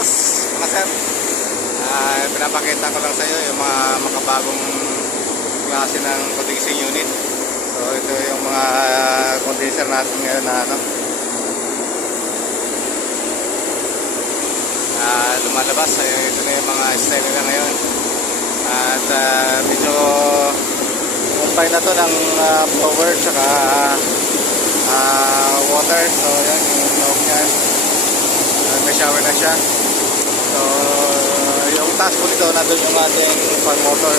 boss, mga sir. Ah, pinapakita ko lang sa iyo yung mga makabagong klase ng condensing unit. So ito yung mga condenser natin ngayon na ano. Ah, lumalabas. Ay, ito na yung mga style nila ngayon. At ah, medyo combine na to ng ah, power tsaka ah, water. So yan yung loob niyan. Ah, may shower na siya. Task po nito, nandun yung ating fan motor.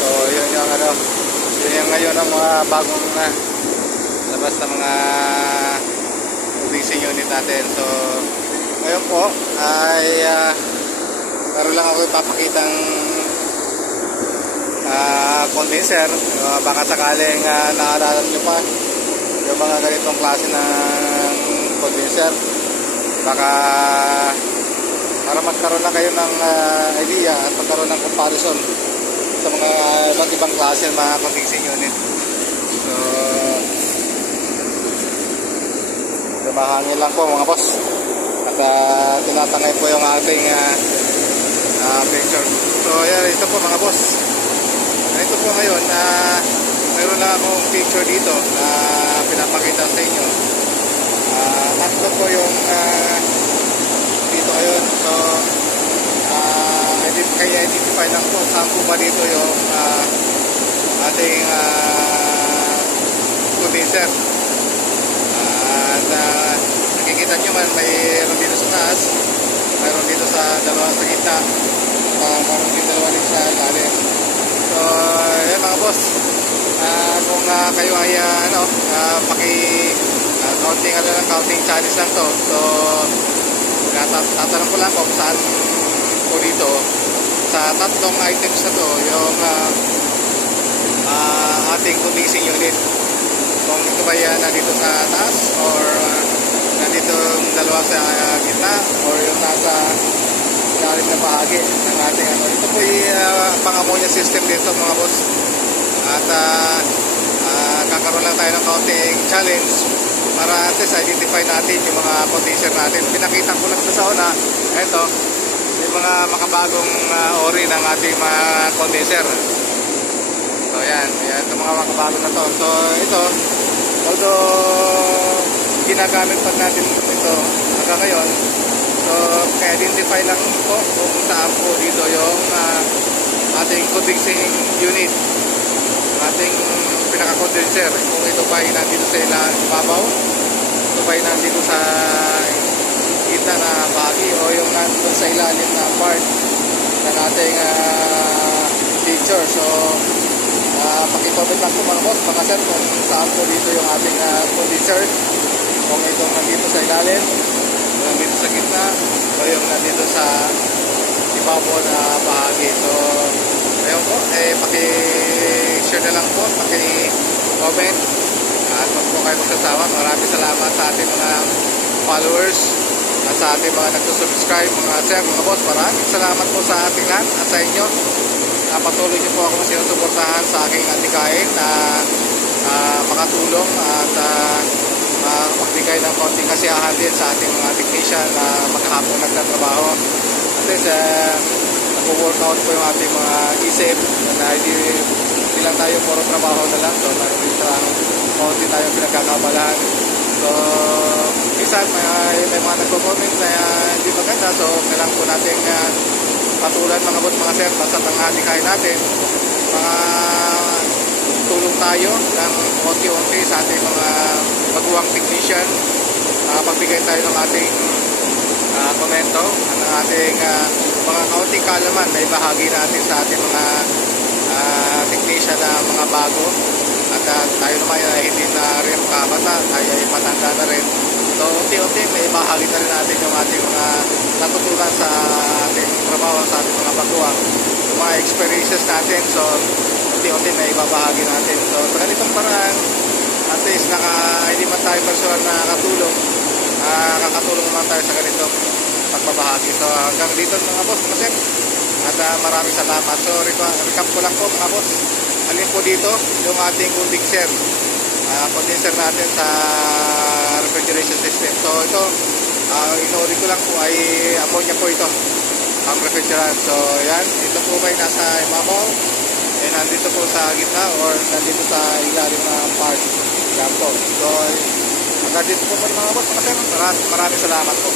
So, yun yung ano, yun yung ngayon ang mga bagong na labas na mga racing unit natin. So, ngayon po ay uh, meron lang ako ipapakitang ah, condenser. Uh, baka sakaling uh, naalala nyo pa yung mga ganitong klase ng condenser. Baka para magkaroon na kayo ng ah, idea at magkaroon ng comparison sa mga iba't ibang klase ng mga condensing unit. So, lumahangin lang po mga boss. At uh, tinatangay po yung ating ah, ah, picture. So, ayan, ito po mga boss. Ito po ngayon, na mayroon lang akong picture dito na pinapakita sa inyo. Ah, tatlo po yung ah, dito ngayon. So, uh, kaya identify lang po saan po ba dito yung ah, ating uh, condenser. At uh, nakikita nyo man, mayroon dito sa taas, mayroon dito sa dalawa sa gitna, uh, mayroon dito dalawa din sa ilalim. So, yan mga boss. Ah, kung ah, kayo ay ah, ano, uh, paki uh, counting ano lang, counting challenge lang to. So, Tata- tatanong ko lang kung saan po dito sa tatlong items na to yung ah, ah, ating condensing unit kung ito ba yan nandito sa taas or ah, nandito yung dalawa sa ah, gitna or yung nasa ilalim na bahagi ng ating ano ito po yung uh, pang ammonia system dito mga boss at ah, ah, kakaroon lang tayo ng counting challenge para at least identify natin yung mga condenser natin. Pinakita ko lang sa una. Ito, yung mga makabagong uh, ori ng ating mga condenser. So yan, yan itong mga makabago na to. So ito, although ginagamit pa natin ito hanggang ngayon, so ka-identify lang po kung saan po dito yung uh, ating condensing unit. Ating pinaka-condenser. Kung ito ba ay nandito sa ilang babaw ito ba ay nandito sa gitna na bahagi o yung nandito sa ilalim na part ng ating uh, picture so uh, pakicomment lang po mga boss. Mga sir kung saan po dito yung ating uh, condenser kung ito nandito sa ilalim. Nandito sa gitna. O yung nandito sa ibabaw na bahagi. So ayun po. Eh paki-share na lang po. Paki-comment. At huwag po kayo magsasawa. Maraming salamat sa ating mga followers. At sa ating mga nagsusubscribe mga sir mga boss. Maraming salamat po sa ating lahat at sa inyo na patuloy niyo po ako sinusuportahan sa aking atikain na ah, makatulong at uh, uh, magbigay ng konting kasiyahan din sa ating mga technician na maghapon nagtatrabaho. At least uh, nag-workout po yung ating mga isip na hindi, hindi lang tayo puro trabaho na lang. So tayong konti tayong pinagkakabalaan so minsan may, may mga nagko-comment na uh, hindi maganda. So kailangan po natin uh, patulan mga bot mga sir basta tanghali kain natin mga tulong tayo ng konti-unti sa ating mga baguang technician. Uh, pagbigay tayo ng ating uh, komento ng ating uh, mga kaunting kalaman na ibahagi natin sa ating mga uh, technician na mga bago. At uh, tayo naman ay hindi na rin kabata tayo ay so unti-unti may ibahagi na natin yung ating mga natutunan sa ating trabaho sa ating mga baguang yung mga experiences natin so unti-unti may ibabahagi natin so sa ganitong paraan at least naka, hindi man tayo personal na katulong uh, kakatulong naman tayo sa ganitong pagbabahagi. So hanggang dito mga boss, mga sir. At uh, maraming salamat. So recap, ko lang po mga boss. Alin po dito yung ating condenser. Uh, condenser natin sa system. So ito, Ang inuulit ko lang po ay ammonia po ito. Ang refrigerant. So, yan. Ito po ba ay nasa imabaw? Eh, nandito po sa gitna or nandito sa ilalim ng part. Yan po. So, hanggang dito po mga boss. Maraming, maraming salamat po.